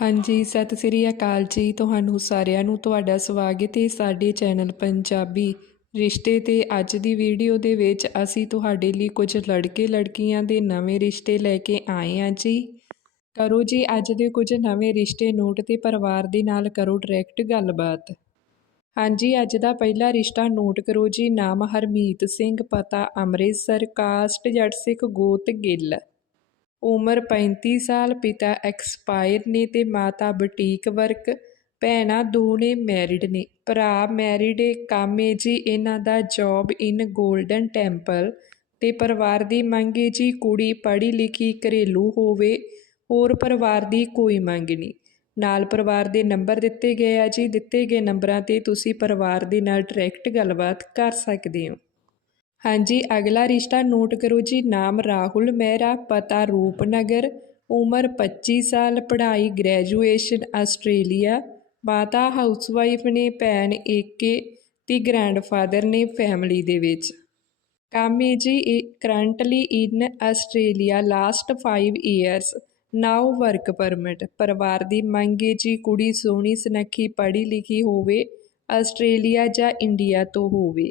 ਹਾਂਜੀ, ਸਤਿ ਸ੍ਰੀ ਅਕਾਲ ਜੀ। ਤੁਹਾਨੂੰ ਸਾਰਿਆਂ ਨੂੰ ਤੁਹਾਡਾ ਸਵਾਗਤ ਹੈ ਸਾਡੇ ਚੈਨਲ ਪੰਜਾਬੀ ਰਿਸ਼ਤੇ ਤੇ ਅੱਜ ਦੀ ਵੀਡੀਓ ਦੇ ਵਿੱਚ ਅਸੀਂ ਤੁਹਾਡੇ ਲਈ ਕੁਝ ਲੜਕੇ ਲੜਕੀਆਂ ਦੇ ਨਵੇਂ ਰਿਸ਼ਤੇ ਲੈ ਕੇ ਆਏ ਹਾਂ ਜੀ। ਕਰੋ ਜੀ ਅੱਜ ਦੇ ਕੁਝ ਨਵੇਂ ਰਿਸ਼ਤੇ ਨੋਟ ਤੇ ਪਰਿਵਾਰ ਦੇ ਨਾਲ ਕਰੋ ਡਾਇਰੈਕਟ ਗੱਲਬਾਤ। ਹਾਂਜੀ, ਅੱਜ ਦਾ ਪਹਿਲਾ ਰਿਸ਼ਤਾ ਨੋਟ ਕਰੋ ਜੀ। ਨਾਮ ਹਰਮੀਤ ਸਿੰਘ, ਪਤਾ ਅੰਮ੍ਰਿਤਸਰ, ਕਾਸਟ ਜੱਟ ਸਿੱਖ ਗੋਤ ਗਿੱਲ। ਉਮਰ 35 ਸਾਲ, ਪਿਤਾ ਐਕਸਪਾਇਰ ਨੇ ਤੇ ਮਾਤਾ ਬੁਟੀਕ ਵਰਕ, ਭੈਣਾਂ ਦੋ ਨੇ ਮੈਰਿਡ ਨੇ। ਭਰਾ ਮੈਰਿਡ ਏ ਕੰਮ ਏ ਜੀ, ਇਹਨਾਂ ਦਾ ਜੌਬ ਇਨ 골ਡਨ ਟੈਂਪਲ ਤੇ ਪਰਿਵਾਰ ਦੀ ਮੰਗ ਏ ਜੀ, ਕੁੜੀ ਪੜ੍ਹੀ ਲਿਖੀ ਘਰੇਲੂ ਹੋਵੇ, ਹੋਰ ਪਰਿਵਾਰ ਦੀ ਕੋਈ ਮੰਗ ਨਹੀਂ। ਨਾਲ ਪਰਿਵਾਰ ਦੇ ਨੰਬਰ ਦਿੱਤੇ ਗਏ ਆ ਜੀ, ਦਿੱਤੇ ਗਏ ਨੰਬਰਾਂ ਤੇ ਤੁਸੀਂ ਪਰਿਵਾਰ ਦੇ ਨਾਲ ਡਾਇਰੈਕਟ ਗੱਲਬਾਤ ਕਰ ਸਕਦੇ ਹੋ। ਹਾਂਜੀ, ਅਗਲਾ ਰਿਸ਼ਤਾ ਨੋਟ ਕਰੋ ਜੀ। ਨਾਮ ਰਾਹੁਲ ਮਹਿਰਾ, ਪਤਾ ਰੂਪਨਗਰ, ਉਮਰ 25 ਸਾਲ, ਪੜ੍ਹਾਈ ਗ੍ਰੈਜੂਏਸ਼ਨ ਆਸਟ੍ਰੇਲੀਆ। ਮਾਤਾ ਹਾਊਸਵਾਈਫ ਨੇ, ਭੈਣ ਏਕੇ ਤੇ ਗ੍ਰੈਂਡਫਾਦਰ ਨੇ ਫੈਮਿਲੀ ਦੇ ਵਿੱਚ। ਕੰਮ ਹੈ ਜੀ ਇਹ currently in Australia, last 5 years now work permit. ਪਰਿਵਾਰ ਦੀ ਮੰਗ ਹੈ ਜੀ ਕੁੜੀ ਸੋਹਣੀ, ਸੁਨੱਖੀ, ਪੜ੍ਹੀ ਲਿਖੀ ਹੋਵੇ, ਆਸਟ੍ਰੇਲੀਆ ਜਾਂ ਇੰਡੀਆ ਤੋਂ ਹੋਵੇ।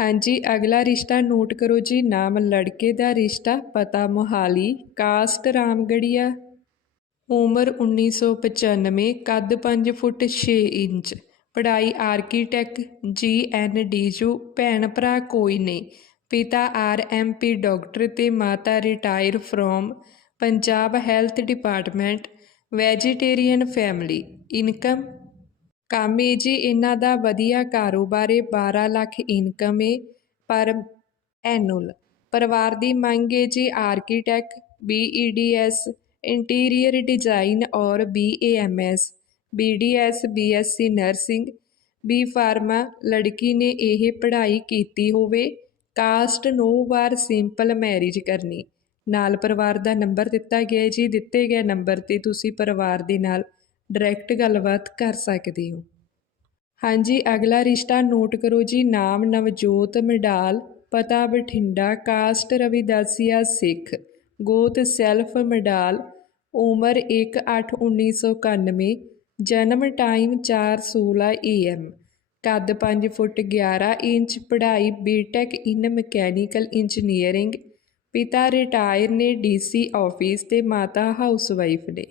ਹਾਂਜੀ, ਅਗਲਾ ਰਿਸ਼ਤਾ ਨੋਟ ਕਰੋ ਜੀ। ਨਾਮ ਲੜਕੇ ਦਾ ਰਿਸ਼ਤਾ, ਪਤਾ ਮੋਹਾਲੀ, ਕਾਸਟ ਰਾਮਗੜੀਆ। ਉਮਰ 1995 ਕੱਦ 5 ਫੁੱਟ 6 ਇੰਚ। ਪੜ੍ਹਾਈ ਆਰਕੀਟੈਕਟ, ਜੀ ਐਨ ਡੀਜੂ ਭੈਣ ਭਰਾ ਕੋਈ ਨਹੀਂ। ਪਿਤਾ ਆਰ ਐਮ ਪੀ ਡਾਕਟਰ ਤੇ ਮਾਤਾ retire from Punjab health department. Vegetarian family. Income ਕੰਮ ਏ ਜੀ ਇਹਨਾਂ ਦਾ ਵਧੀਆ ਕਾਰੋਬਾਰ ਏ 12 ਲੱਖ ਇਨਕਮ ਏ, ਪਰ ਐਨੂਅਲ ਪਰਿਵਾਰ ਦੀ ਮੰਗ ਏ ਜੀ ਆਰਕੀਟੈਕ ਬੀਈਡੀਐਸ ਇੰਟੀਰੀਅਰ ਡਿਜ਼ਾਈਨ ਔਰ BAMS BDS BSc nursing B pharma ਲੜਕੀ ਨੇ ਇਹ ਪੜ੍ਹਾਈ ਕੀਤੀ ਹੋਵੇ caste no bar simple marriage ਕਰਨੀ। ਨਾਲ ਪਰਿਵਾਰ ਦਾ ਨੰਬਰ ਦਿੱਤਾ ਗਿਆ ਜੀ, ਦਿੱਤੇ ਗਏ ਨੰਬਰ ਤੇ ਤੁਸੀਂ ਪਰਿਵਾਰ ਦੇ ਨਾਲ ਡਾਇਰੈਕਟ ਗੱਲਬਾਤ ਕਰ ਸਕਦੇ ਹੋ। ਹਾਂਜੀ, ਅਗਲਾ ਰਿਸ਼ਤਾ ਨੋਟ ਕਰੋ ਜੀ। ਨਾਮ ਨਵਜੋਤ ਮਡਾਲ, ਪਤਾ ਬਠਿੰਡਾ, ਕਾਸਟ ਰਵਿਦਾਸੀਆ ਸਿੱਖ, ਗੋਤ ਸੈਲਫ ਮਡਾਲ, ਉਮਰ 1/8/1991 ਜਨਮ ਟਾਈਮ 4:16 ਏਐਮ ਕੱਦ 5 ਫੁੱਟ 11 ਇੰਚ, ਪੜ੍ਹਾਈ ਬੀਟੈਕ ਇਨ ਮਕੈਨੀਕਲ ਇੰਜੀਨੀਅਰਿੰਗ, ਪਿਤਾ ਰਿਟਾਇਰ ਨੇ ਡੀਸੀ ਆਫਿਸ ਤੇ ਮਾਤਾ ਹਾਊਸਵਾਈਫ ਨੇ।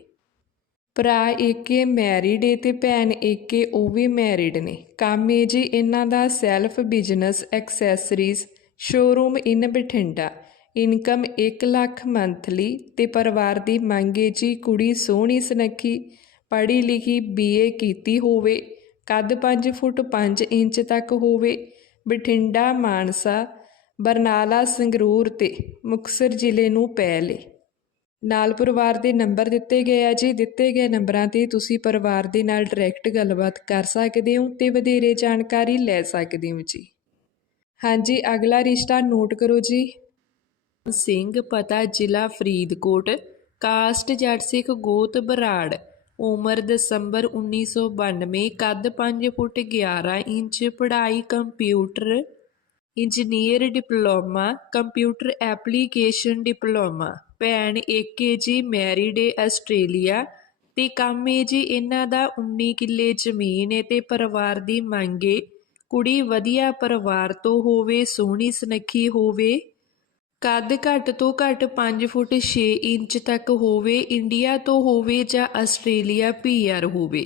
ਭਰਾ ਏਕੇ ਮੈਰਿਡ ਏ ਤੇ ਭੈਣ ਏਕੇ ਉਹ ਵੀ ਮੈਰਿਡ ਨੇ। ਕੰਮ ਏ ਜੀ ਇਹਨਾਂ ਦਾ self business accessories showroom in Bathinda. Income 1 lakh monthly ਤੇ ਪਰਿਵਾਰ ਦੀ ਮੰਗ ਏ ਜੀ ਕੁੜੀ ਸੋਹਣੀ ਸੁਨੱਖੀ, ਪੜ੍ਹੀ ਲਿਖੀ ਬੀਏ ਕੀਤੀ ਹੋਵੇ, ਕੱਦ 5 ਫੁੱਟ 5 ਇੰਚ ਤੱਕ ਹੋਵੇ, ਬਠਿੰਡਾ, ਮਾਨਸਾ, ਬਰਨਾਲਾ, ਸੰਗਰੂਰ ਤੇ ਮੁਕਸਰ ਜ਼ਿਲ੍ਹੇ ਨੂੰ ਪੈ ਲੇ। ਨਾਲ ਪਰਿਵਾਰ ਦੇ ਨੰਬਰ ਦਿੱਤੇ ਗਏ ਆ ਜੀ। ਦਿੱਤੇ ਗਏ ਨੰਬਰਾਂ ਤੇ ਤੁਸੀਂ ਪਰਿਵਾਰ ਦੇ ਨਾਲ ਡਾਇਰੈਕਟ ਗੱਲਬਾਤ ਕਰ ਸਕਦੇ ਹੋ ਤੇ ਵਧੇਰੇ ਜਾਣਕਾਰੀ ਲੈ ਸਕਦੇ ਹੋ ਜੀ। ਹਾਂਜੀ, ਅਗਲਾ ਰਿਸ਼ਤਾ ਨੋਟ ਕਰੋ ਜੀ। ਸਿੰਘ, ਪਤਾ, ਜ਼ਿਲ੍ਹਾ, ਫਰੀਦਕੋਟ। ਕਾਸਟ ਜੱਟ ਸਿੱਖ ਗੋਤ, ਬਰਾੜ। ਉਮਰ, ਦਸੰਬਰ 1992 ਕੱਦ 5 ਫੁੱਟ 11 ਇੰਚ। ਪੜ੍ਹਾਈ, computer. Engineer diploma, computer application diploma, ਭੈਣ ਏਕੇ ਜੀ ਮੈਰਿਡ ਏ ਆਸਟ੍ਰੇਲੀਆ ਅਤੇ ਕੰਮ ਏ ਜੀ ਇਹਨਾਂ ਦਾ 19 ਕਿੱਲੇ ਜ਼ਮੀਨ ਏ ਅਤੇ ਪਰਿਵਾਰ ਦੀ ਮੰਗ ਏ, ਕੁੜੀ ਵਧੀਆ ਪਰਿਵਾਰ ਤੋਂ ਹੋਵੇ, ਸੋਹਣੀ ਸੁਨੱਖੀ ਹੋਵੇ। ਕੱਦ ਘੱਟ ਤੋਂ ਘੱਟ 5 ਫੁੱਟ 6 ਇੰਚ ਤੱਕ ਹੋਵੇ, ਇੰਡੀਆ ਤੋਂ ਹੋਵੇ ਜਾਂ ਆਸਟ੍ਰੇਲੀਆ ਪੀਆਰ ਹੋਵੇ।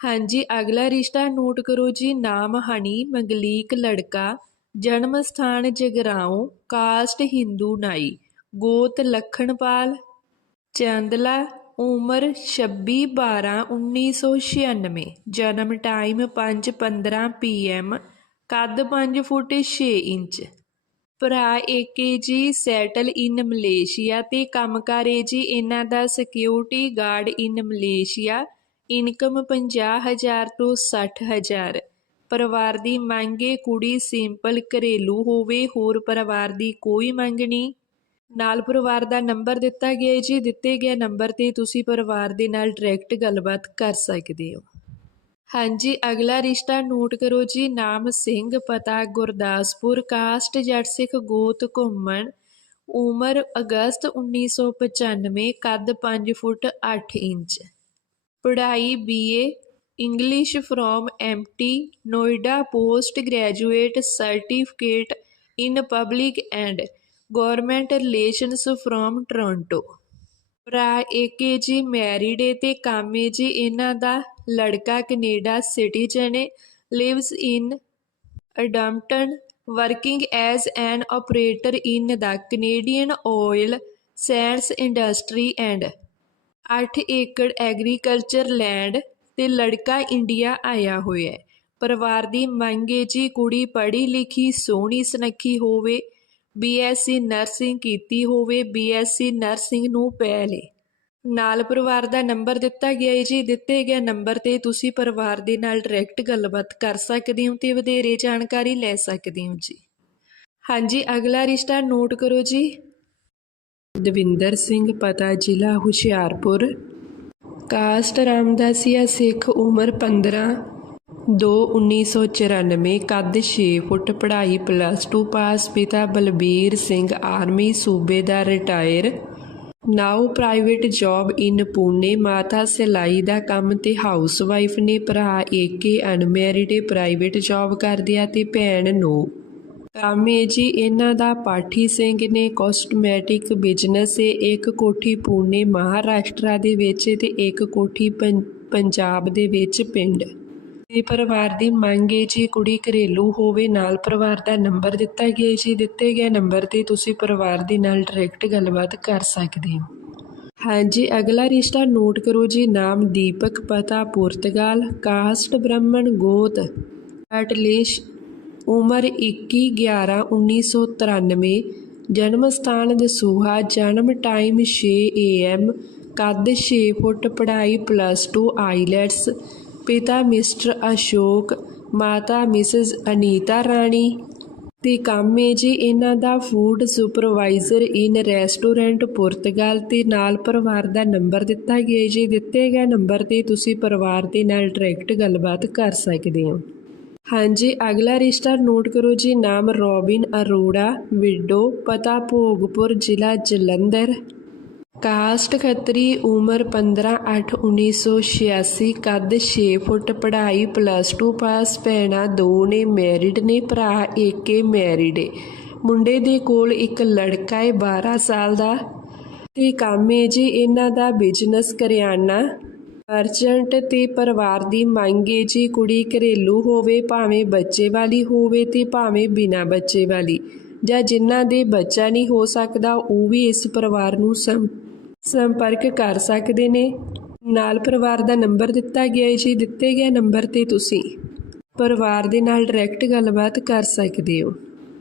ਹਾਂਜੀ, ਅਗਲਾ ਰਿਸ਼ਤਾ ਨੋਟ ਕਰੋ ਜੀ, ਨਾਮ ਹਨੀ ਮੰਗਲੀਕ ਲੜਕਾ, ਜਨਮ ਸਥਾਨ ਜਗਰਾਉਂ, ਕਾਸਟ ਹਿੰਦੂ ਨਾਈ, ਗੋਤ ਲਖਣਪਾਲ, ਚੰਦਲਾ, ਉਮਰ 26 12 1996 ਜਨਮ ਟਾਈਮ 5 15 ਪੀਐਮ, ਕੱਦ 5 ਫੁੱਟ 6 ਇੰਚ। ਭਰਾ ਏਕੇ ਜੀ, ਸੈਟਲ ਇਨ ਮਲੇਸ਼ੀਆ ਤੇ ਕੰਮਕਾਰ ਏ ਜੀ, ਇਹਨਾਂ ਦਾ security guard in Malaysia. Income 50000 ਤੋਂ 60000 ਪਰਿਵਾਰ ਦੀ ਮੰਗੇ ਕੁੜੀ ਸਿੰਪਲ ਘਰੇਲੂ ਹੋਵੇ, ਹੋਰ ਪਰਿਵਾਰ ਦੀ ਕੋਈ ਮੰਗ ਨਹੀਂ। ਨਾਲ ਪਰਿਵਾਰ ਦਾ ਨੰਬਰ ਦਿੱਤਾ ਗਿਆ ਹੈ ਜੀ। ਦਿੱਤੇ ਗਏ ਨੰਬਰ ਤੇ ਤੁਸੀਂ ਪਰਿਵਾਰ ਦੇ ਨਾਲ ਡਾਇਰੈਕਟ ਗੱਲਬਾਤ ਕਰ ਸਕਦੇ ਹੋ। ਹਾਂਜੀ, ਅਗਲਾ ਰਿਸ਼ਤਾ ਨੋਟ ਕਰੋ ਜੀ। ਨਾਮ ਸਿੰਘ, ਪਤਾ ਗੁਰਦਾਸਪੁਰ, ਕਾਸਟ ਜੱਟ ਸਿੱਖ ਗੋਤ ਘੁੰਮਣ। ਉਮਰ ਅਗਸਤ 1995 ਕੱਦ 5 ਫੁੱਟ 8 ਇੰਚ। ਪੜ੍ਹਾਈ BA English from MT Noida post graduate certificate in public and government relations from Toronto ਭਰਾ ਏਕੇ ਜੀ ਮੈਰਿਡ ਏ ਤੇ ਕੰਮ ਏ ਜੀ ਇਹਨਾਂ ਦਾ। ਲੜਕਾ Canada citizen A lives in Edmonton working as an operator in the Canadian oil sands industry and ਅੱਠ ਏਕੜ ਐਗਰੀਕਲਚਰ ਲੈਂਡ ਤੇ ਲੜਕਾ ਇੰਡੀਆ ਆਇਆ ਹੋਇਆ ਹੈ। ਪਰਿਵਾਰ ਦੀ ਮੰਗ ਏ ਜੀ ਕੁੜੀ ਪੜ੍ਹੀ ਲਿਖੀ, ਸੋਹਣੀ ਸੁਨੱਖੀ ਹੋਵੇ, ਬੀਐਸਸੀ ਨਰਸਿੰਗ ਕੀਤੀ ਹੋਵੇ, ਬੀਐਸਸੀ ਨਰਸਿੰਗ ਨੂੰ ਪੈ ਪਹਿਲੇ। ਨਾਲ ਪਰਿਵਾਰ ਦਾ ਨੰਬਰ ਦਿੱਤਾ ਗਿਆ ਹੈ ਜੀ। ਦਿੱਤੇ ਗਏ ਨੰਬਰ ਤੇ ਤੁਸੀਂ ਪਰਿਵਾਰ ਦੇ ਨਾਲ ਡਾਇਰੈਕਟ ਗੱਲਬਾਤ ਕਰ ਸਕਦੇ ਹੋ ਤੇ ਵਧੇਰੇ ਜਾਣਕਾਰੀ ਲੈ ਸਕਦੇ ਹੋ ਜੀ। ਹਾਂਜੀ, ਅਗਲਾ ਰਿਸ਼ਤਾ ਨੋਟ ਕਰੋ ਜੀ। ਦਵਿੰਦਰ ਸਿੰਘ, ਪਤਾ ਜ਼ਿਲ੍ਹਾ ਹੁਸ਼ਿਆਰਪੁਰ। ਕਾਸਟ ਰਾਮਦਾਸੀਆ ਸਿੱਖ ਉਮਰ 15 ਦੋ 1994 ਕੱਦ 6 ਫੁੱਟ, ਪੜ੍ਹਾਈ ਪਲੱਸ 2 ਪਾਸ ਪਿਤਾ ਬਲਬੀਰ ਸਿੰਘ ਆਰਮੀ ਸੂਬੇਦਾਰ retire now private job in Pune ਮਾਤਾ ਸਿਲਾਈ ਦਾ ਕੰਮ ਤੇ ਹਾਊਸ ਵਾਈਫ ਨੇ ਭਰਾ ਏਕੇ ਅਨਮੈਰਿਡ ਪ੍ਰਾਈਵੇਟ ਜੌਬ ਕਰਦੇ ਆ ਤੇ ਭੈਣ ਨੂੰ। ਕੰਮ ਜੀ, ਇਹਨਾਂ ਦਾ ਪਾਠੀ ਸਿੰਘ ਨੇ ਕਾਸਟਮੈਟਿਕ ਬਿਜ਼ਨਸ ਏ, ਇੱਕ ਕੋਠੀ ਪੂਨੇ ਮਹਾਰਾਸ਼ਟਰ ਦੇ ਵਿੱਚ ਤੇ ਇੱਕ ਕੋਠੀ ਪੰ- ਪੰਜਾਬ ਦੇ ਵਿੱਚ ਪਿੰਡ। ਤੇ ਪਰਿਵਾਰ ਦੀ ਮੰਗ ਏ ਜੀ, ਕੁੜੀ ਘਰੇਲੂ ਹੋਵੇ, ਨਾਲ ਪਰਿਵਾਰ ਦਾ ਨੰਬਰ ਦਿੱਤਾ ਗਿਆ ਜੀ। ਦਿੱਤੇ ਗਏ ਨੰਬਰ ਤੇ ਤੁਸੀਂ ਪਰਿਵਾਰ ਦੇ ਨਾਲ ਡਾਇਰੈਕਟ ਗੱਲਬਾਤ ਕਰ ਸਕਦੇ ਹੋ। ਹਾਂਜੀ, ਅਗਲਾ ਰਿਸ਼ਤਾ ਨੋਟ ਕਰੋ ਜੀ। ਨਾਮ ਦੀਪਕ ਪਤਾ ਪੁਰਤਗਾਲ, ਕਾਸਟ ਬ੍ਰਾਹਮਣ ਗੋਤ। ਐਟਲੀਸ਼ ਉਮਰ 21 11 1993 ਜਨਮ ਸਥਾਨ ਦਸੂਹਾ, ਜਨਮ ਟਾਈਮ 6 AM ਕੱਦ 6 ਫੁੱਟ, ਪੜ੍ਹਾਈ ਪਲੱਸ 2 ਆਈਲੈਟਸ, ਪਿਤਾ ਮਿਸਟਰ ਅਸ਼ੋਕ, ਮਾਤਾ ਮਿਸਿਸ ਅਨੀਤਾ ਰਾਣੀ ਤੇ ਕੰਮ ਏ ਜੀ ਇਹਨਾਂ ਦਾ food supervisor in restaurant Portugal ਤੇ ਨਾਲ ਪਰਿਵਾਰ ਦਾ ਨੰਬਰ ਦਿੱਤਾ ਗਿਆ ਜੀ। ਦਿੱਤੇ ਗਏ ਨੰਬਰ ਤੇ ਤੁਸੀਂ ਪਰਿਵਾਰ ਦੇ ਨਾਲ ਡਾਇਰੈਕਟ ਗੱਲਬਾਤ ਕਰ ਸਕਦੇ ਹੋ। ਹਾਂਜੀ, ਅਗਲਾ ਰਿਸ਼ਤਾ ਨੋਟ ਕਰੋ ਜੀ, ਨਾਮ ਰੋਬਿਨ ਅਰੋੜਾ, ਵਿਡੋ, ਪਤਾ ਭੋਗਪੁਰ, ਜ਼ਿਲ੍ਹਾ ਜਲੰਧਰ। ਕਾਸਟ ਖੱਤਰੀ, ਉਮਰ 15 8 1986 ਕੱਦ 6 ਫੁੱਟ, ਪੜ੍ਹਾਈ ਪਲੱਸ 2 ਪਾਸ ਭੈਣਾਂ ਦੋ ਨੇ ਮੈਰਿਡ ਨੇ, ਭਰਾ ਏਕੇ ਮੈਰਿਡ ਏ। ਮੁੰਡੇ ਦੇ ਕੋਲ ਇੱਕ ਲੜਕਾ ਏ 12 ਸਾਲ ਦਾ। ਤੇ ਕੰਮ ਏ ਜੀ, ਇਹਨਾਂ ਦਾ ਬਿਜ਼ਨਸ ਕਰਿਆਨਾ। ਅਰਜੈਂਟ ਤੇ ਪਰਿਵਾਰ ਦੀ ਮੰਗ ਏ ਜੀ ਕੁੜੀ ਘਰੇਲੂ ਹੋਵੇ, ਭਾਵੇਂ ਬੱਚੇ ਵਾਲੀ ਹੋਵੇ ਤੇ ਭਾਵੇਂ ਬਿਨਾਂ ਬੱਚੇ ਵਾਲੀ। ਜਾਂ ਜਿਨ੍ਹਾਂ ਦੇ ਬੱਚਾ ਨਹੀਂ ਹੋ ਸਕਦਾ, ਉਹ ਵੀ ਇਸ ਪਰਿਵਾਰ ਨੂੰ ਸੰਪਰਕ ਕਰ ਸਕਦੇ ਨੇ। ਨਾਲ ਪਰਿਵਾਰ ਦਾ ਨੰਬਰ ਦਿੱਤਾ ਗਿਆ ਹੈ ਜੀ। ਦਿੱਤੇ ਗਏ ਨੰਬਰ ਤੇ ਤੁਸੀਂ ਪਰਿਵਾਰ ਦੇ ਨਾਲ ਡਾਇਰੈਕਟ ਗੱਲਬਾਤ ਕਰ ਸਕਦੇ ਹੋ।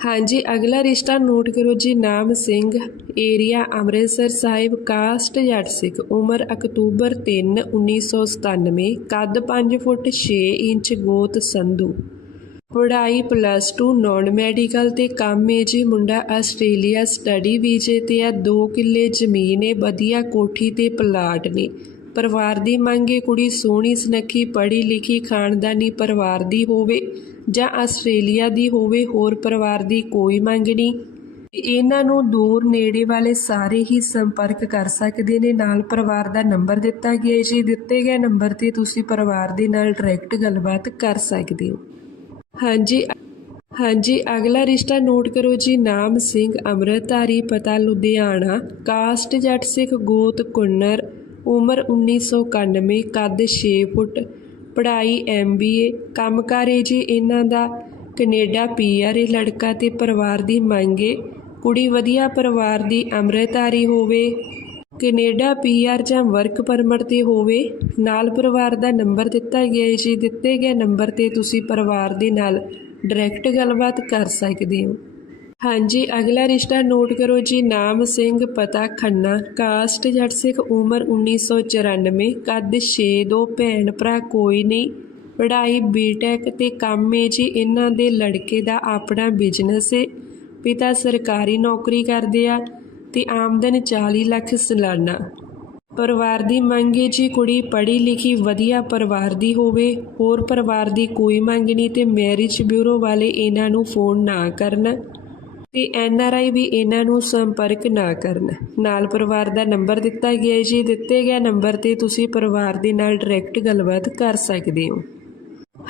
ਹਾਂਜੀ, ਅਗਲਾ ਰਿਸ਼ਤਾ ਨੋਟ ਕਰੋ ਜੀ, ਨਾਮ ਸਿੰਘ ਏਰੀਆ ਅੰਮ੍ਰਿਤਸਰ ਸਾਹਿਬ, ਕਾਸਟ ਜੱਟ ਸਿੱਖ ਉਮਰ ਅਕਤੂਬਰ 3 1997 ਕੱਦ 5 ਫੁੱਟ 6 ਇੰਚ, ਗੋਤ ਸੰਧੂ। ਪੜ੍ਹਾਈ ਪਲੱਸ 2 ਨਾਨ ਮੈਡੀਕਲ ਤੇ ਕੰਮ ਏ ਜੀ, ਮੁੰਡਾ ਆਸਟ੍ਰੇਲੀਆ ਸਟੱਡੀ ਵੀਜ਼ੇ ਤੇ ਆ 2 ਕਿੱਲੇ ਜ਼ਮੀਨ ਏ ਵਧੀਆ ਕੋਠੀ ਤੇ ਪਲਾਟ ਨੇ। ਪਰਿਵਾਰ ਦੀ ਮੰਗ ਮੰਗੇ ਕੁੜੀ ਸੋਹਣੀ, ਸੁਨੱਖੀ ਪੜ੍ਹੀ ਲਿਖੀ ਖਾਨਦਾਨੀ ਪਰਿਵਾਰ ਦੀ ਹੋਵੇ ਜਾਂ ਆਸਟ੍ਰੇਲੀਆ ਦੀ ਹੋਵੇ, ਹੋਰ ਪਰਿਵਾਰ ਦੀ ਕੋਈ ਮੰਗ ਨਹੀਂ। ਇਹਨਾਂ ਨੂੰ ਦੂਰ ਨੇੜੇ ਵਾਲੇ ਸਾਰੇ ਹੀ ਸੰਪਰਕ ਕਰ ਸਕਦੇ ਨੇ। ਨਾਲ ਪਰਿਵਾਰ ਦਾ ਨੰਬਰ ਦਿੱਤਾ ਗਿਆ ਜੀ ਦਿੱਤੇ ਗਏ ਨੰਬਰ ਤੇ ਤੁਸੀਂ ਪਰਿਵਾਰ ਦੇ ਨਾਲ ਡਾਇਰੈਕਟ ਗੱਲਬਾਤ ਕਰ ਸਕਦੇ ਹੋ। ਹਾਂਜੀ ਹਾਂਜੀ, ਅਗਲਾ ਰਿਸ਼ਤਾ ਨੋਟ ਕਰੋ ਜੀ। ਨਾਮ ਸਿੰਘ, ਅੰਮ੍ਰਿਤਧਾਰੀ, ਪਤਾ ਲੁਧਿਆਣਾ, ਕਾਸਟ ਜੱਟ ਸਿੱਖ ਗੋਤ ਕੁੰਨਰ ਉਮਰ 1991 ਕੱਦ 6 ਫੁੱਟ, ਪੜ੍ਹਾਈ ਐਮਬੀਏ ਕੰਮਕਾਰ ਏ ਜੀ ਇਹਨਾਂ ਦਾ ਕੈਨੇਡਾ ਪੀਆਰ ਏ ਲੜਕਾ ਤੇ ਪਰਿਵਾਰ ਦੀ ਮੰਗ ਏ, ਕੁੜੀ ਵਧੀਆ ਪਰਿਵਾਰ ਦੀ ਅੰਮ੍ਰਿਤਧਾਰੀ ਹੋਵੇ। ਕੈਨੇਡਾ ਪੀਆਰ ਜਾਂ ਵਰਕ ਪਰਮਿਟ ਤੇ ਹੋਵੇ, ਨਾਲ ਪਰਿਵਾਰ ਦਾ ਨੰਬਰ ਦਿੱਤਾ ਗਿਆ ਏ, ਜੀ ਦਿੱਤੇ ਗਏ ਨੰਬਰ ਤੇ ਤੁਸੀਂ ਪਰਿਵਾਰ ਦੇ ਨਾਲ ਡਾਇਰੈਕਟ ਗੱਲਬਾਤ ਕਰ ਸਕਦੇ ਹੋ। ਹਾਂਜੀ, ਅਗਲਾ ਰਿਸ਼ਤਾ ਨੋਟ ਕਰੋ ਜੀ, ਨਾਮ ਸਿੰਘ, ਪਤਾ ਖੰਨਾ, ਕਾਸਟ ਜੱਟ ਸਿੱਖ, ਉਮਰ 1994 ਕੱਦ 6 ਦੋ ਭੈਣ ਭਰਾ ਕੋਈ ਨਹੀਂ, ਪੜ੍ਹਾਈ ਬੀਟੈਕ ਤੇ ਕੰਮ ਹੈ ਜੀ, ਇਹਨਾਂ ਦੇ ਲੜਕੇ ਦਾ ਆਪਣਾ ਬਿਜ਼ਨਸ ਹੈ ਪਿਤਾ ਸਰਕਾਰੀ ਨੌਕਰੀ ਕਰਦੇ ਆ ਤੇ ਆਮਦਨ 40 ਲੱਖ ਸਾਲਾਨਾ। ਪਰਿਵਾਰ ਦੀ ਮੰਗ ਹੈ ਜੀ, ਕੁੜੀ ਪੜ੍ਹੀ ਲਿਖੀ ਵਧੀਆ ਪਰਿਵਾਰ ਦੀ ਹੋਵੇ, ਹੋਰ ਪਰਿਵਾਰ ਦੀ ਕੋਈ ਮੰਗ ਨਹੀਂ ਤੇ ਮੈਰਿਜ ਬਿਊਰੋ ਵਾਲੇ ਇਹਨਾਂ ਨੂੰ ਫੋਨ ਨਾ ਕਰਨ। ਤੇ ਐਨ ਆਰ ਆਈ ਵੀ ਇਹਨਾਂ ਨੂੰ ਸੰਪਰਕ ਨਾ ਕਰਨ। ਨਾਲ ਪਰਿਵਾਰ ਦਾ ਨੰਬਰ ਦਿੱਤਾ ਗਿਆ ਹੈ ਜੀ। ਦਿੱਤੇ ਗਏ ਨੰਬਰ ਤੇ ਤੁਸੀਂ ਪਰਿਵਾਰ ਦੇ ਨਾਲ ਡਾਇਰੈਕਟ ਗੱਲਬਾਤ ਕਰ ਸਕਦੇ ਹੋ।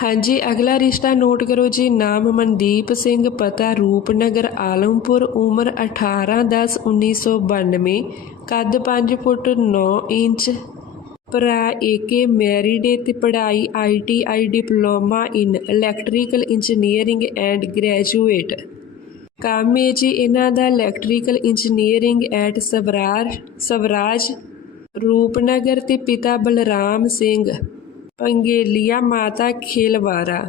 ਹਾਂਜੀ, ਅਗਲਾ ਰਿਸ਼ਤਾ ਨੋਟ ਕਰੋ ਜੀ। ਨਾਮ ਮਨਦੀਪ ਸਿੰਘ, ਪਤਾ ਰੂਪਨਗਰ, ਆਲਮਪੁਰ, ਉਮਰ 18 10 1992 ਕੱਦ 5 ਫੁੱਟ 9 ਇੰਚ, ਭਰਾ ਏਕੇ ਮੈਰਿਡ ਹੈ ਤੇ ਪੜ੍ਹਾਈ ITI diploma in electrical engineering and graduate ਕੰਮ ਹੈ ਜੀ, ਇਹਨਾਂ ਦਾ electrical engineering at Swaraj Swaraj Rupnagar ਤੇ ਪਿਤਾ ਬਲਰਾਮ ਸਿੰਘ, ਪੰਗੇਲੀਆ ਮਾਤਾ ਖੇਲਵਾਰਾ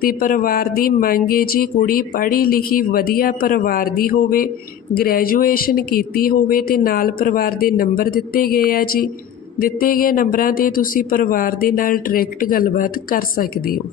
ਤੇ ਪਰਿਵਾਰ ਦੀ ਮੰਗ ਹੈ ਜੀ, ਕੁੜੀ ਪੜ੍ਹੀ ਲਿਖੀ ਵਧੀਆ ਪਰਿਵਾਰ ਦੀ ਹੋਵੇ ਗ੍ਰੈਜੂਏਸ਼ਨ ਕੀਤੀ ਹੋਵੇ ਤੇ ਨਾਲ ਪਰਿਵਾਰ ਦੇ ਨੰਬਰ ਦਿੱਤੇ ਗਏ ਆ ਜੀ। ਦਿੱਤੇ ਗਏ ਨੰਬਰਾਂ ਤੇ ਤੁਸੀਂ ਪਰਿਵਾਰ ਦੇ ਨਾਲ ਡਾਇਰੈਕਟ ਗੱਲਬਾਤ ਕਰ ਸਕਦੇ ਹੋ।